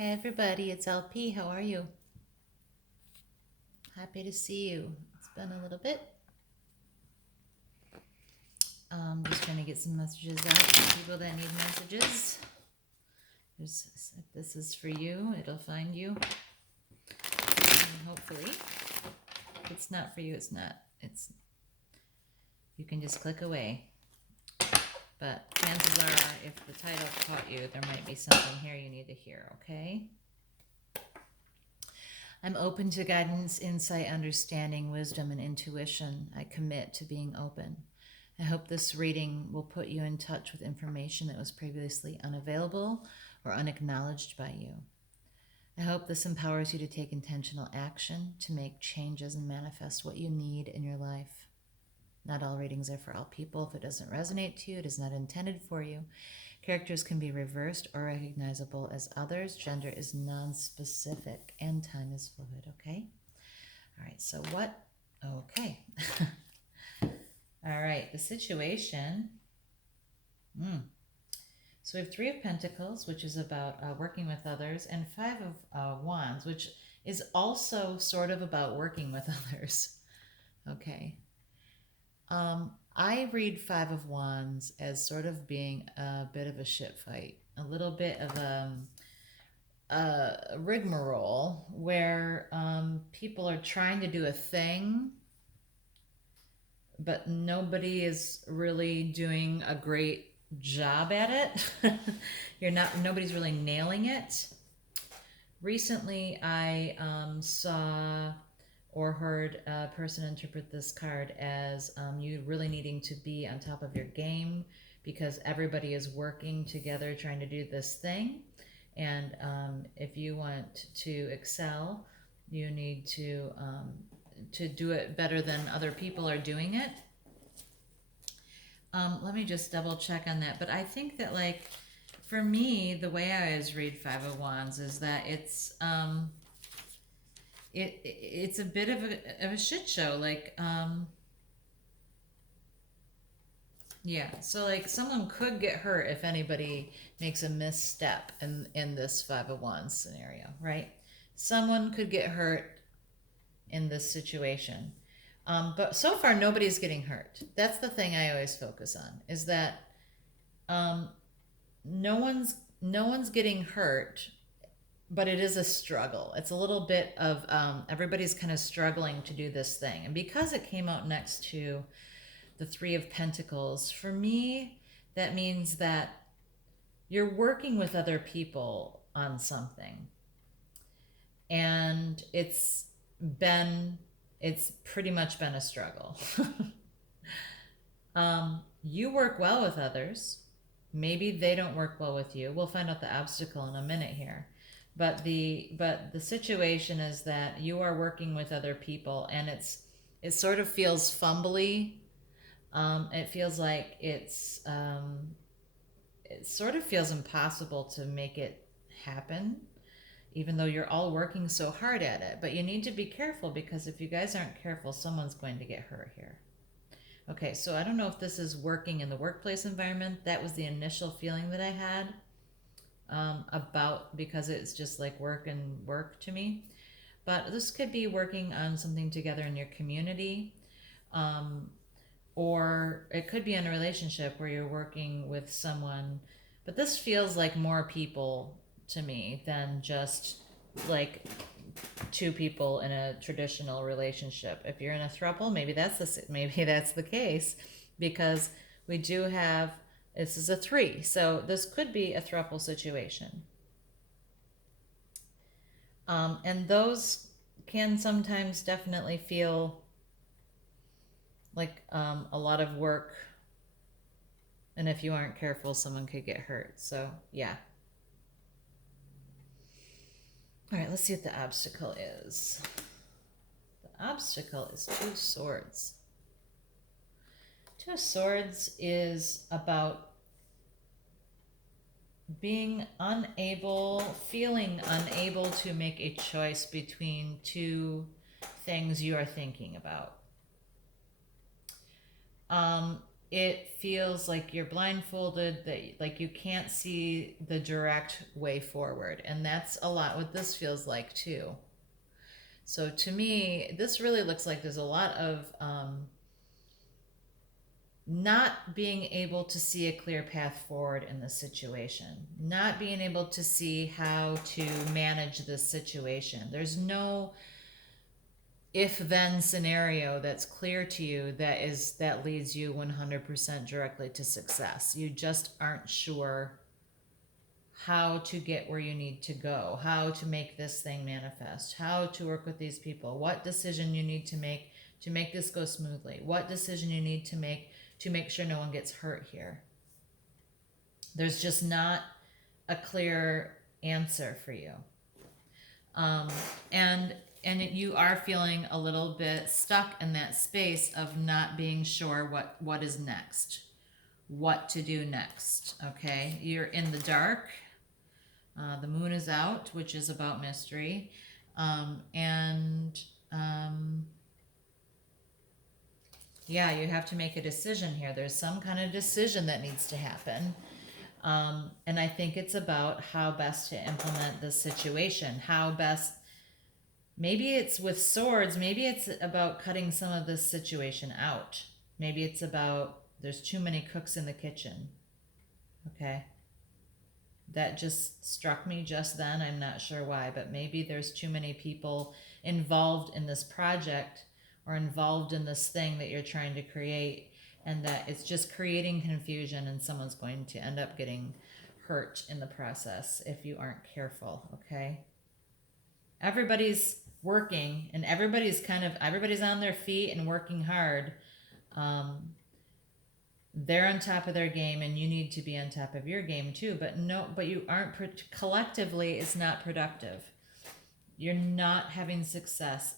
Hey everybody, it's LP. How are you? Happy to see you. It's been a little bit. Just trying to get some messages out to people that need messages. If this is for you, it'll find you. And hopefully, if it's not for you, it's not. You can just click away. But chances are, if the title caught you, there might be something here you need to hear, okay? I'm open to guidance, insight, understanding, wisdom, and intuition. I commit to being open. I hope this reading will put you in touch with information that was previously unavailable or unacknowledged by you. I hope this empowers you to take intentional action, to make changes and manifest what you need in your life. Not all readings are for all people. If it doesn't resonate to you, it is not intended for you. Characters can be reversed or recognizable as others. Gender is non-specific and time is fluid, okay? All right, so what? Okay. All right, the situation. So we have Three of Pentacles, which is about working with others, and Five of Wands, which is also sort of about working with others. Okay. I read Five of Wands as sort of being a bit of a shit fight, a little bit of a rigmarole where people are trying to do a thing, but nobody is really doing a great job at it. Nobody's really nailing it. Recently, I saw or heard a person interpret this card as you really needing to be on top of your game because everybody is working together trying to do this thing. And if you want to excel, you need to do it better than other people are doing it. Let me just double check on that. But I think that, like, for me, the way I always read Five of Wands is that it's it's a bit of a shit show. Like, yeah. So like someone could get hurt if anybody makes a misstep in this Five of Wands scenario, right? Someone could get hurt in this situation. But so far nobody's getting hurt. That's the thing I always focus on, is that no one's getting hurt, but it is a struggle. It's a little bit of everybody's kind of struggling to do this thing. And because it came out next to the Three of Pentacles, for me, that means that you're working with other people on something. And it's pretty much been a struggle. You work well with others. Maybe they don't work well with you. We'll find out the obstacle in a minute here. But the situation is that you are working with other people, and it sort of feels fumbly. It feels like it sort of feels impossible to make it happen, even though you're all working so hard at it. But you need to be careful, because if you guys aren't careful, someone's going to get hurt here. Okay, so I don't know if this is working in the workplace environment. That was the initial feeling that I had because it's just like work and work to me. But this could be working on something together in your community. Or it could be in a relationship where you're working with someone. But this feels like more people to me than just like two people in a traditional relationship. If you're in a throuple, maybe that's the case, because we do have, this is a 3, so this could be a throuple situation. And those can sometimes definitely feel like a lot of work, and if you aren't careful, someone could get hurt. So yeah. All right, let's see what the obstacle is. The obstacle is Two of Swords. Two of Swords is about feeling unable to make a choice between two things you are thinking about. it feels like you're blindfolded, that like you can't see the direct way forward. And that's a lot what this feels like too. So to me, this really looks like there's a lot of not being able to see a clear path forward in this situation, not being able to see how to manage this situation. There's no if then scenario that's clear to you that leads you 100% directly to success. You just aren't sure how to get where you need to go, how to make this thing manifest, how to work with these people, what decision you need to make this go smoothly, what decision you need to make sure no one gets hurt here. There's just not a clear answer for you. And you are feeling a little bit stuck in that space of not being sure what is next, what to do next. Okay, you're in the dark. The moon is out, which is about mystery, yeah, you have to make a decision here. There's some kind of decision that needs to happen. And I think it's about how best to implement this situation, how best. Maybe it's with swords. Maybe it's about cutting some of this situation out. Maybe it's about there's too many cooks in the kitchen. Okay. That just struck me just then. I'm not sure why, but maybe there's too many people involved in this project or involved in this thing that you're trying to create, and that it's just creating confusion, and someone's going to end up getting hurt in the process if you aren't careful. Okay. Everybody's working, and everybody's on their feet and working hard. They're on top of their game, and you need to be on top of your game too. But you aren't collectively. It's not productive. You're not having success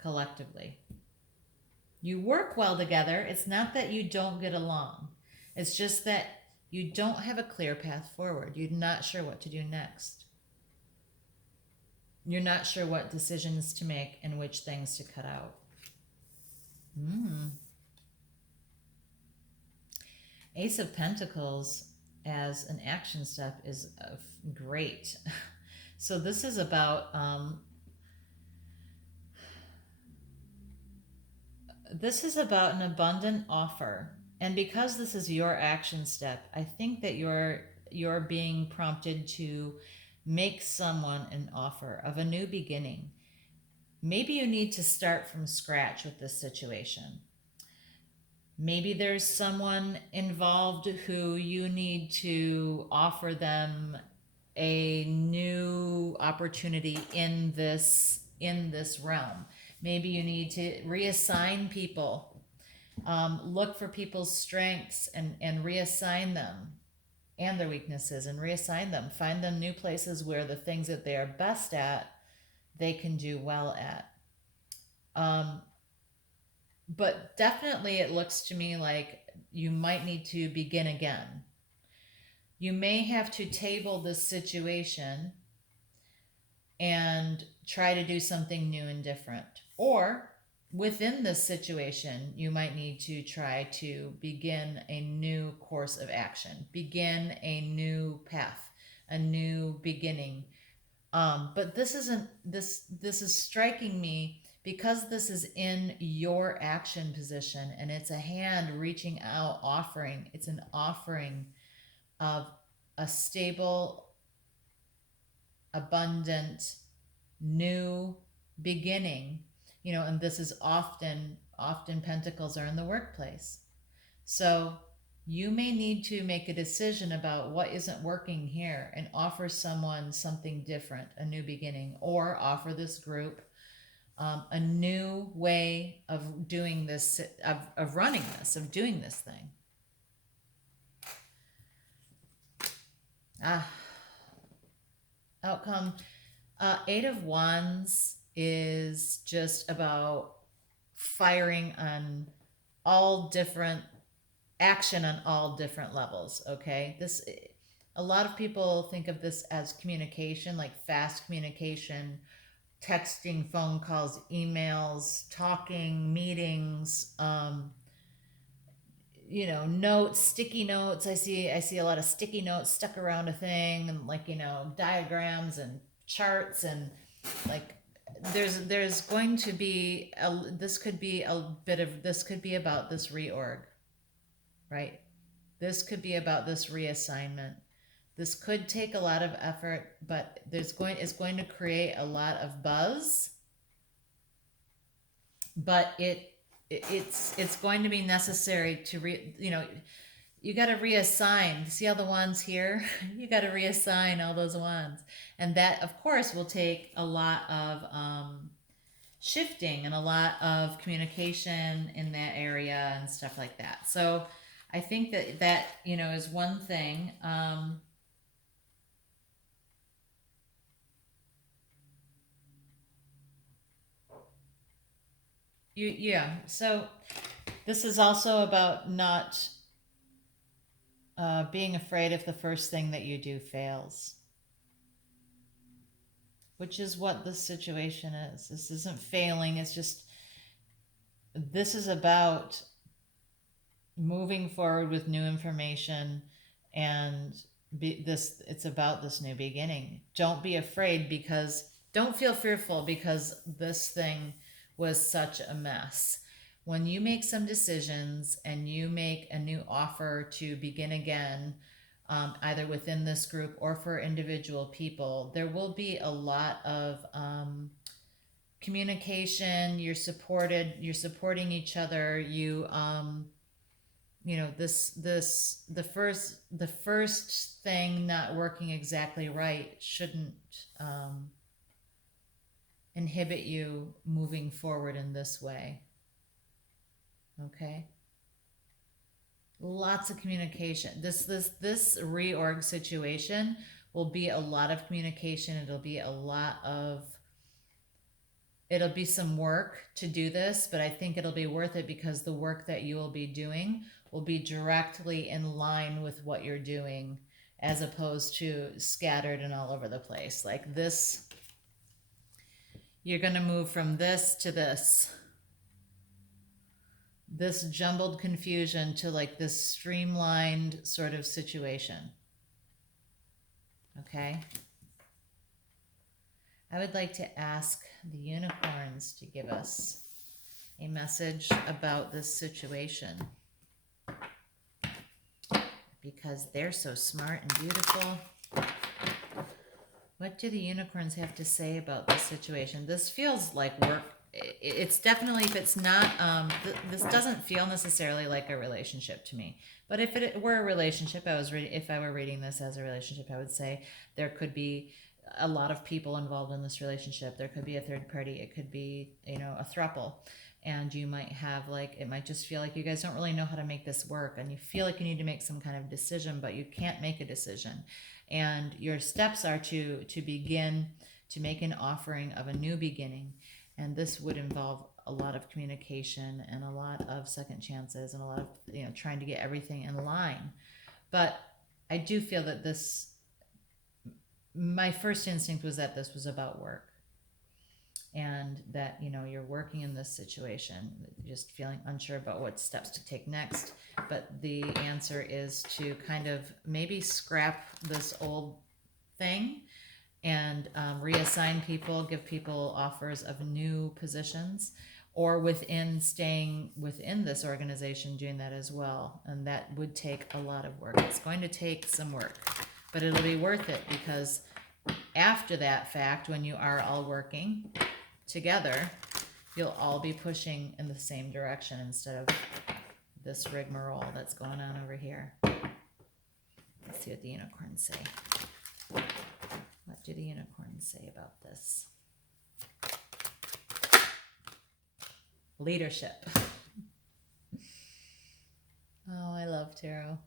collectively. You work well together. It's not that you don't get along. It's just that you don't have a clear path forward. You're not sure what to do next. You're not sure what decisions to make and which things to cut out. Ace of Pentacles as an action step is great. So this is about an abundant offer. And because this is your action step, I think that you're being prompted to make someone an offer of a new beginning. Maybe you need to start from scratch with this situation. Maybe there's someone involved who you need to offer them a new opportunity in this realm. Maybe you need to reassign people, look for people's strengths and reassign them, and their weaknesses, and reassign them. Find them new places where the things that they are best at, they can do well at. But definitely it looks to me like you might need to begin again. You may have to table this situation and try to do something new and different. Or within this situation, you might need to try to begin a new course of action, begin a new path, a new beginning. But this is striking me because this is in your action position, and it's a hand reaching out, offering. It's an offering of a stable, abundant, new beginning. And this is often pentacles are in the workplace. So you may need to make a decision about what isn't working here and offer someone something different, a new beginning, or offer this group a new way of doing this, of running this, of doing this thing. Outcome. Eight of Wands is just about firing on all different action on all different levels. Okay, a lot of people think of this as communication, like fast communication, texting, phone calls, emails, talking, meetings, notes, sticky notes. I see a lot of sticky notes stuck around a thing, and like, diagrams and charts, and like there's going to be this could be a bit of this could be about this reorg, right? This could be about this reassignment. This could take a lot of effort, but it's going to create a lot of buzz, but it's going to be necessary to you got to reassign. See all the wands here? You got to reassign all those wands. And that, of course, will take a lot of shifting and a lot of communication in that area and stuff like that. So I think that is one thing. Yeah. So this is also about not being afraid if the first thing that you do fails, which is what this situation is. This isn't failing. It's just, this is about moving forward with new information, and it's about this new beginning. Don't be afraid, because don't feel fearful because this thing was such a mess. When you make some decisions and you make a new offer to begin again, either within this group or for individual people, there will be a lot of communication. You're supporting each other. The first thing not working exactly right shouldn't inhibit you moving forward in this way. Okay? Lots of communication. This reorg situation will be a lot of communication. It'll be some work to do this, but I think it'll be worth it, because the work that you will be doing will be directly in line with what you're doing, as opposed to scattered and all over the place. Like this, you're going to move from this to this jumbled confusion to like this streamlined sort of situation. Okay? I would like to ask the unicorns to give us a message about this situation, because they're so smart and beautiful. What do the unicorns have to say about this situation? This feels like work. It's definitely, if it's not, this doesn't feel necessarily like a relationship to me. But if it were a relationship, if I were reading this as a relationship, I would say there could be a lot of people involved in this relationship. There could be a third party. It could be, a throuple. And you might have it might just feel like you guys don't really know how to make this work, and you feel like you need to make some kind of decision, but you can't make a decision. And your steps are to begin to make an offering of a new beginning. And this would involve a lot of communication and a lot of second chances and a lot of, trying to get everything in line. But I do feel that my first instinct was that this was about work, and that you're working in this situation, just feeling unsure about what steps to take next. But the answer is to kind of maybe scrap this old thing and reassign people, give people offers of new positions, or staying within this organization, doing that as well. And that would take a lot of work. It's going to take some work, but it'll be worth it, because after that fact, when you are all working together, you'll all be pushing in the same direction, instead of this rigmarole that's going on over here. Let's see what the unicorns say. What do the unicorns say about this? Leadership. Oh, I love tarot.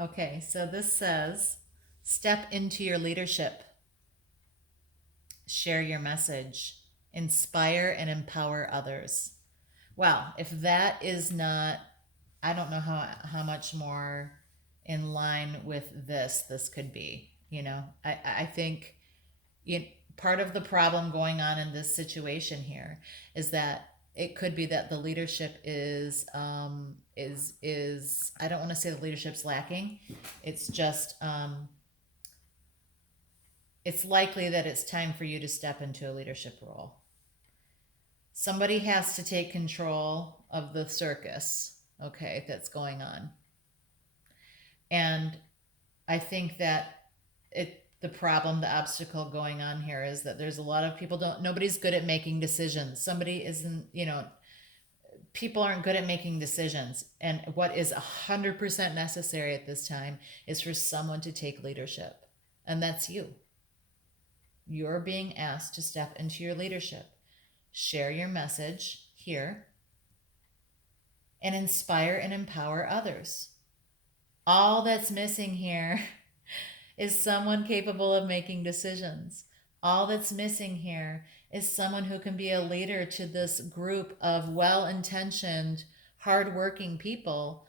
Okay, so this says, step into your leadership. Share your message. Inspire and empower others. Well, if that is not, I don't know how much more in line with this could be. I think part of the problem going on in this situation here is that It could be that the leadership is I don't want to say the leadership's lacking. It's just it's likely that it's time for you to step into a leadership role. Somebody has to take control of the circus, okay, that's going on. And I think that the problem, the obstacle going on here is that there's a lot of people nobody's good at making decisions. Somebody isn't, people aren't good at making decisions. And what is 100% necessary at this time is for someone to take leadership. And that's you. You're being asked to step into your leadership. Share your message here and inspire and empower others. All that's missing here is someone capable of making decisions. All that's missing here is someone who can be a leader to this group of well-intentioned, hardworking people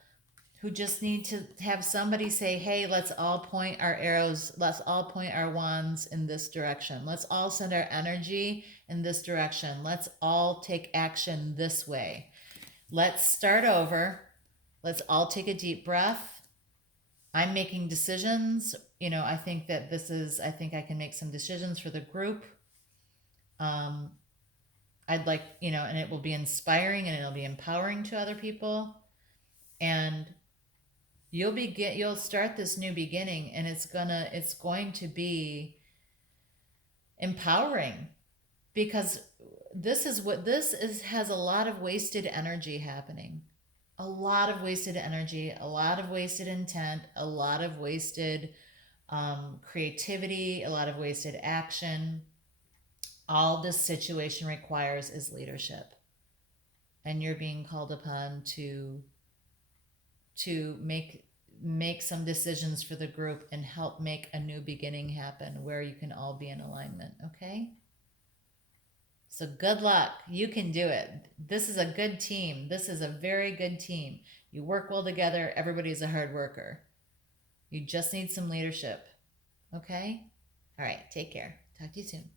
who just need to have somebody say, hey, let's all point our arrows, let's all point our wands in this direction. Let's all send our energy in this direction. Let's all take action this way. Let's start over. Let's all take a deep breath. I'm making decisions. I think that I think I can make some decisions for the group. I'd like, and it will be inspiring and it'll be empowering to other people. And you'll start this new beginning, and it's going to be empowering, because this has a lot of wasted energy happening. A lot of wasted energy, a lot of wasted intent, a lot of wasted creativity, a lot of wasted action. All this situation requires is leadership. And you're being called upon to make some decisions for the group and help make a new beginning happen where you can all be in alignment, okay? So good luck. You can do it. This is a good team. This is a very good team. You work well together. Everybody's a hard worker. You just need some leadership. Okay? All right. Take care. Talk to you soon.